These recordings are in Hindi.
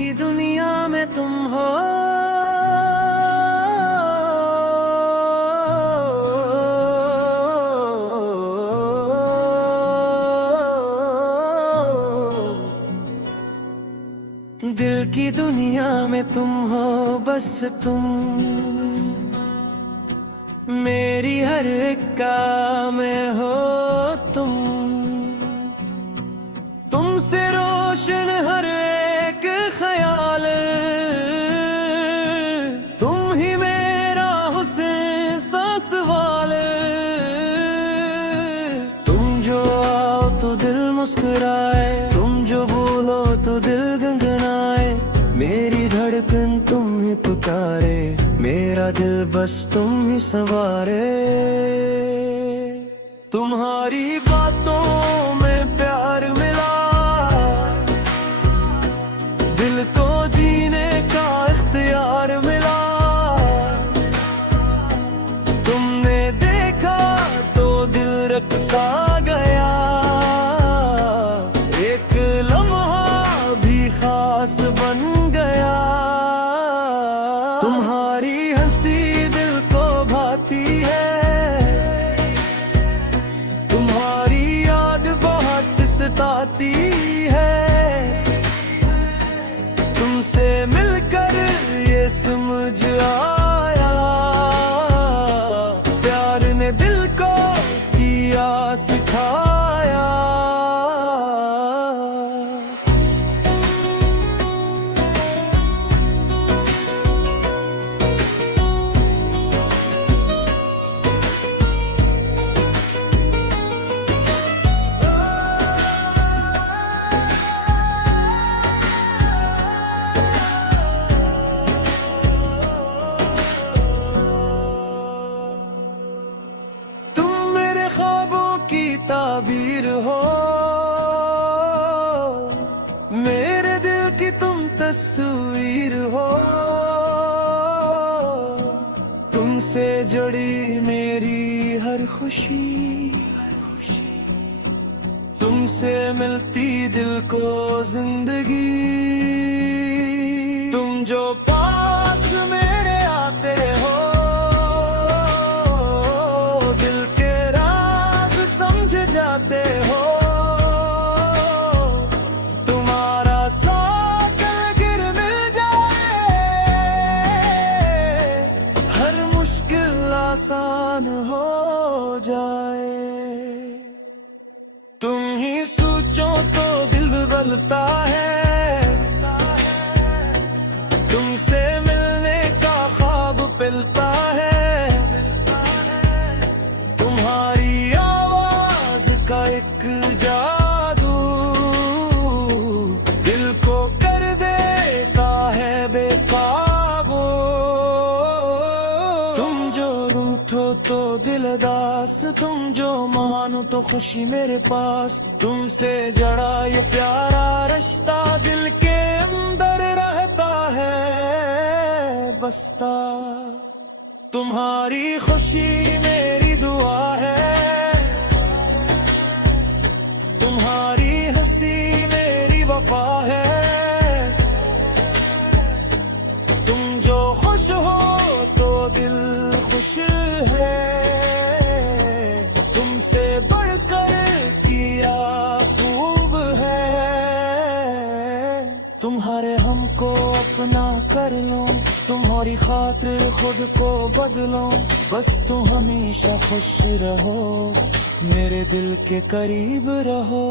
की दुनिया में तुम हो, दिल की दुनिया में तुम हो बस तुम, मेरी हर एक काम में हो तुम, तुमसे रोशन हर एक ख्याल, तुम ही मेरा हुस्न सांस वाले, तुम जो आओ तो दिल मुस्कुराए, तुम जो बोलो तो दिल गुनगुनाए, मेरी धड़कन तुम ही पुकारे, मेरा दिल बस तुम ही संवारे। तुम्हारी बातों में प्यार मिला, दिल को जीने का इख्तियार मिला, तुमने देखा तो दिल रक़्सा गया, एक लम्हा भी खास बन गया। तुम्हारी हंसी दिल को भाती है, तुम्हारी याद बहुत सताती है, तुमसे मिलकर ये समझ आया, प्यार ने दिल को किया सिखाया। ख्वाबों की ताबीर हो, मेरे दिल की तुम तस्वीर हो, तुमसे जुड़ी मेरी हर खुशी, तुमसे मिलती दिल को जिंदगी, तुम जो पास मेरे आते हो, जाते हो, तुम्हारा साथ गिर मिल जाए, हर मुश्किल आसान हो जाए। तुम ही सोचो तो दिल बदलता है, तुमसे मिलने का ख्वाब पिलता है, तुम्हारी का एक जादू दिल को कर देता है बेकाबू। तुम जो रूठो तो दिल उदास, तुम जो मानो तो खुशी मेरे पास, तुमसे जड़ा ये प्यारा रिश्ता दिल के अंदर रहता है बसता। तुम्हारी खुशी मेरी दुआ है, तुम्हारी हंसी मेरी वफा है, तुम जो खुश हो तो दिल खुश है, तुमसे बढ़कर किया खूब है, तुम्हारे हमको अपना कर लो, तुम्हारी खातिर खुद को बदलो, बस तुम हमेशा खुश रहो, मेरे दिल के करीब रहो।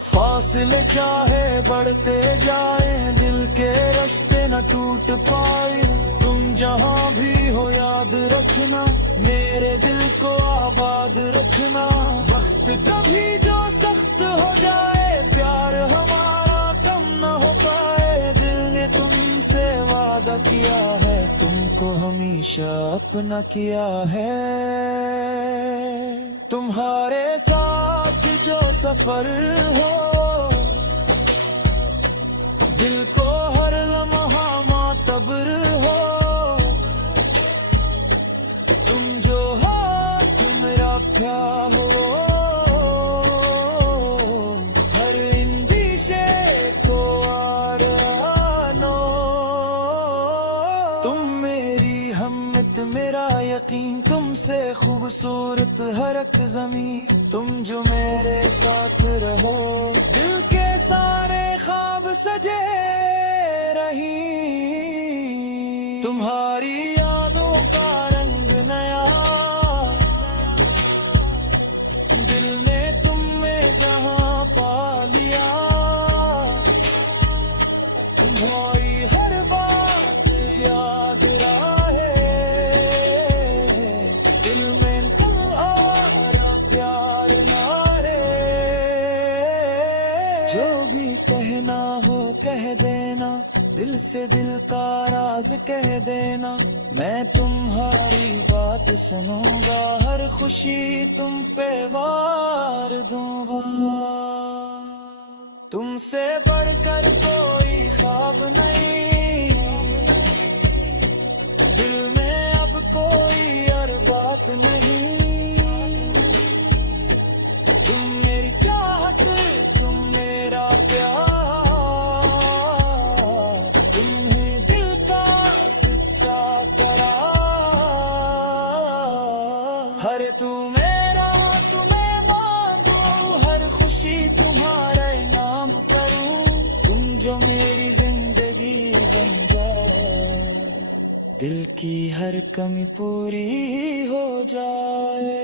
फासले चाहे बढ़ते जाए, दिल के रास्ते न टूट पाए, तुम जहाँ भी हो याद रखना, मेरे दिल को आबाद रखना। वक्त कभी जो सख्त हो जाए, प्यार हमारा कम न हो पाए, दिल ने तुमसे वादा किया है, तुमको हमेशा अपना किया है। तुम्हारे साथ जो सफर हो, दिल को हर लम्हा मातबर हो, तुम जो हाथ मेरा प्या हो, हर इंदिशे को आ रहा खूबसूरत हर एक ज़मीं, तुम जो मेरे साथ रहो, दिल के सारे ख्वाब सजे रही। तुम्हारी यादों का रंग नया, दिल ने तुम में जहां पा लिया। तुम्हारी हर बात याद रहे, दिल में तुम्हारा प्यार ना रहे। जो भी कहना हो कह देना, दिल से दिल का राज कह देना। मैं तुम्हारी बात सुनूंगा, हर खुशी तुम पे वार दूंगा। तुमसे बढ़कर कोई ख्वाब नहीं, दिल में अब कोई और बात नहीं। तुम मेरी चाहत, तुम मेरा प्यार, तुम्हें दिल का सच्चा करार। हर तू मेरा तुम्हें मांगू, हर खुशी तुम्हारा नाम करूं। तुम जो मेरी जिंदगी बन जाए, दिल की हर कमी पूरी हो जाए।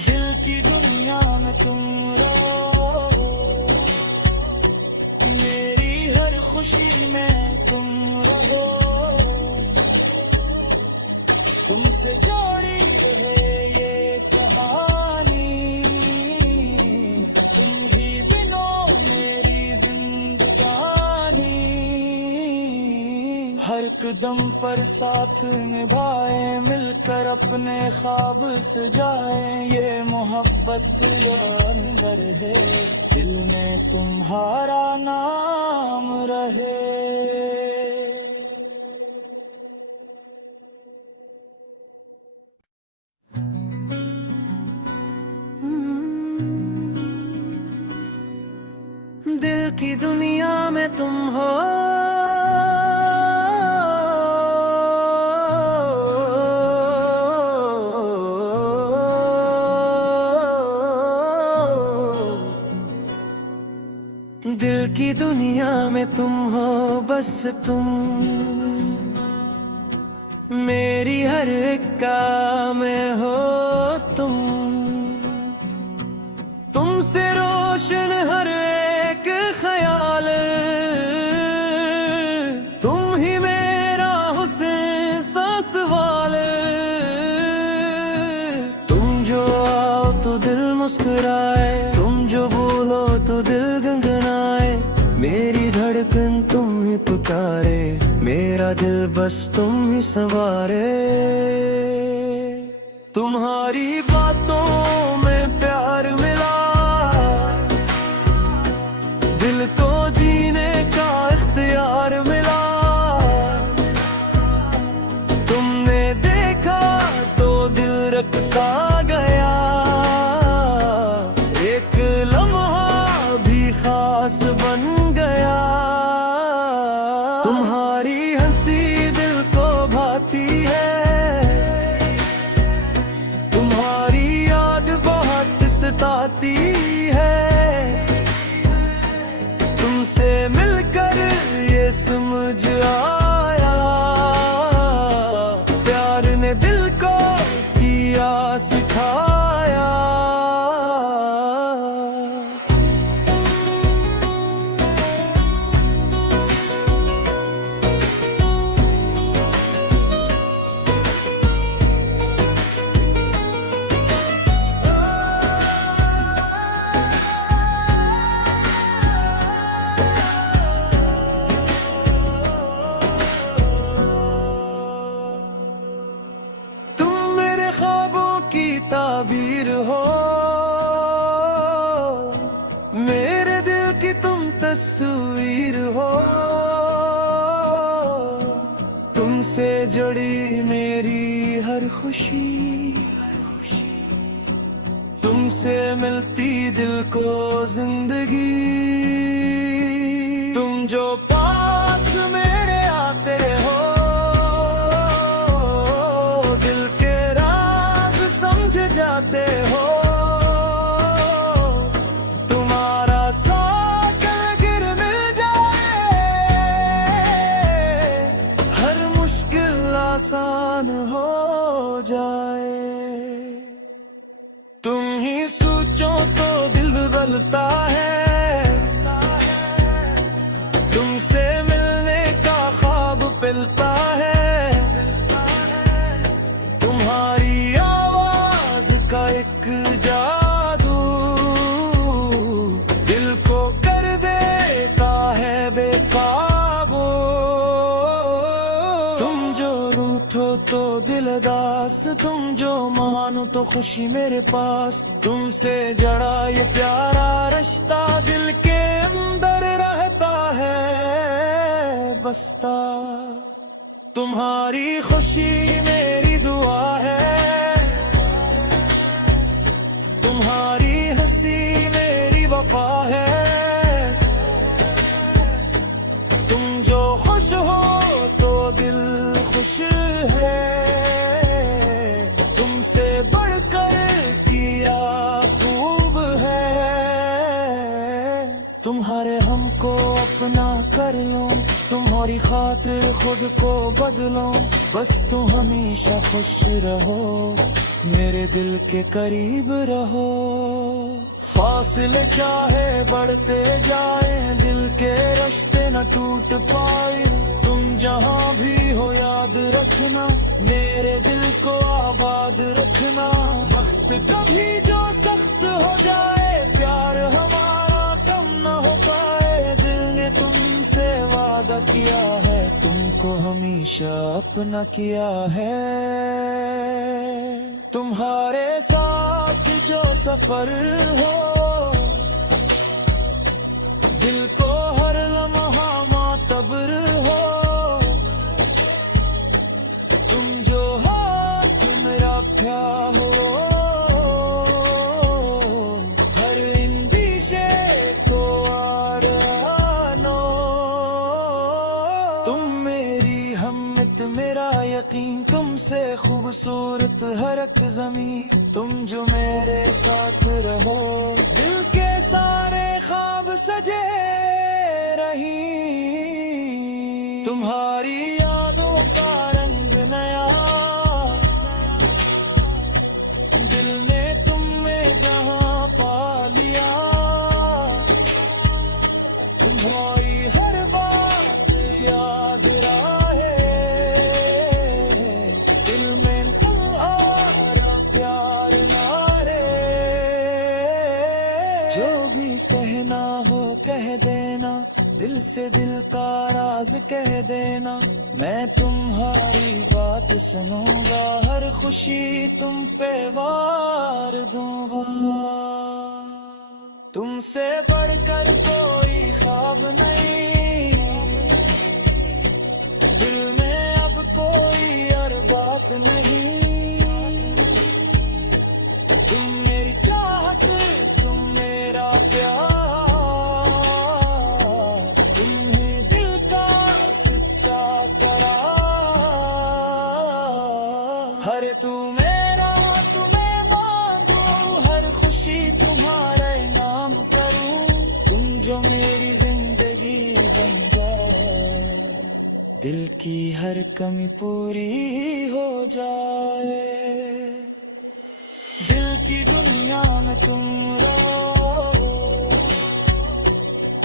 दिल की दुनिया में तुम रहो, मेरी हर खुशी में तुम रहो। तुमसे जोड़ी रहे ये कहानी, तुम ही बिनो मेरी जिंदगानी। हर कदम पर साथ निभाए, मिलकर अपने ख्वाब सजाए। ये मोहब्बत अंदर है, दिल में तुम्हारा नाम रहे। दिल की दुनिया में तुम हो, दिल की दुनिया में तुम हो, बस तुम मेरी हर एक काम में हो। तुमसे रोशन हर एक ख्याल, तुम ही मेरा हुस्न सांस वाले। तुम जो आओ तो दिल मुस्कुराए, तुम जो बोलो तो दिल गनगनाए। मेरी धड़कन तुम ही पुकारे, मेरा दिल बस तुम ही संवारे। तुम्हारी बातों में प्यार मिला, दिल को जीने का इख्तियार मिला। तुमने देखा तो दिल रक़्सा गया, एक लम्हा भी खास बन गया। तुम्हारी हंसी दिल को भाती है, तुम्हारी याद बहुत सताती है। तुमसे मिलकर ये समझ आया, प्यार ने दिल को किया सिखाया। ख्वाबों की ताबीर हो, मेरे दिल की तुम तस्वीर हो। तुमसे जुड़ी मेरी हर खुशी, तुमसे मिलती दिल को जिंदगी। तुम जो पास मेरे आते हो, दिल के राज जाते हो, तुम्हारा साथ गिर मिल जाए, हर मुश्किल आसान हो जाए। तुम ही सोचो तो दिल बदलता है, तुमसे मिलने का ख्वाब पिलता है, तुम्हारी आवाज का एक जादू दिल को कर देता है बेकाबू। तुम जो रूठो तो दिल दास, तुम जो मानो तो खुशी मेरे पास, तुमसे जड़ा ये प्यारा रिश्ता दिल के अंदर रहता है बसता। तुम्हारी खुशी मेरी दुआ है, तुम्हारी हंसी मेरी वफा है, तुम जो खुश हो तो दिल खुश है, तुमसे बढ़कर किया खूब है। तुम्हारे हमको अपना कर लो, तुम्हारी खातिर खुद को बदलो, बस तुम हमेशा खुश रहो, मेरे दिल के करीब रहो। फासले चाहे बढ़ते जाए, दिल के रिश्ते न टूट पाए, तुम जहाँ भी हो याद रखना, मेरे दिल को आबाद रखना। वक्त कभी जो सख्त हो जाए, प्यार हमारा कम न हो पाए, दिल ने तुमसे वादा किया है, तुमको हमेशा अपना किया है। तुम्हारे साथ जो सफर हो, दिल को हर लम्हा मातबर हो, तुम जो हाथ मेरा प्या हो, हर इंदिशे को आरानो। तुम मेरी हिम्मत मेरा यकीन, तुमसे खूबसूरत हर एक ज़मीं, तुम जो मेरे साथ रहो, दिल के सारे ख्वाब सजे रही। तुम्हारी यादों का रंग नया, दिल ने तुम में जहां पा लिया, तुम्हारी हर बात याद रहे, दिल में तुम्हारा प्यार नारे। जो भी कहना हो कह देना, दिल से दिल का राज कह देना, मैं तुम्हारी बात सुनूंगा, हर खुशी तुम पे वार दूंगा। तुमसे बढ़कर कोई ख्वाब नहीं, दिल में अब कोई और बात नहीं, तुम मेरी चाहत, तुम मेरा प्यार, तुम्हें दिल का सच्चा करार। हर तू मेरा तुम्हें मांगू, हर खुशी तुम्हारे नाम करूं, तुम जो मेरी जिंदगी बन जाए, दिल की हर कमी पूरी हो जाए। दिल की दुनिया में तुम रहो,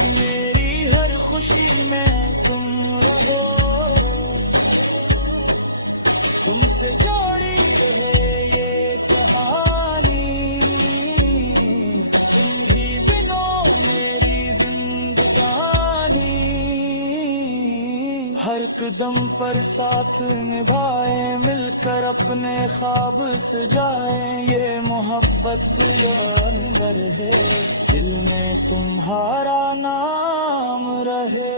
मेरी हर खुशी में तुम रहो, तुमसे जोड़ी रहे ये कहानी, तुम ही बिनो मेरी जिंदगानी। हर कदम पर साथ निभाए, मिलकर अपने ख्वाब सजाए, ये मोहब्बत जो अंदर है, दिल में तुम्हारा नाम रहे।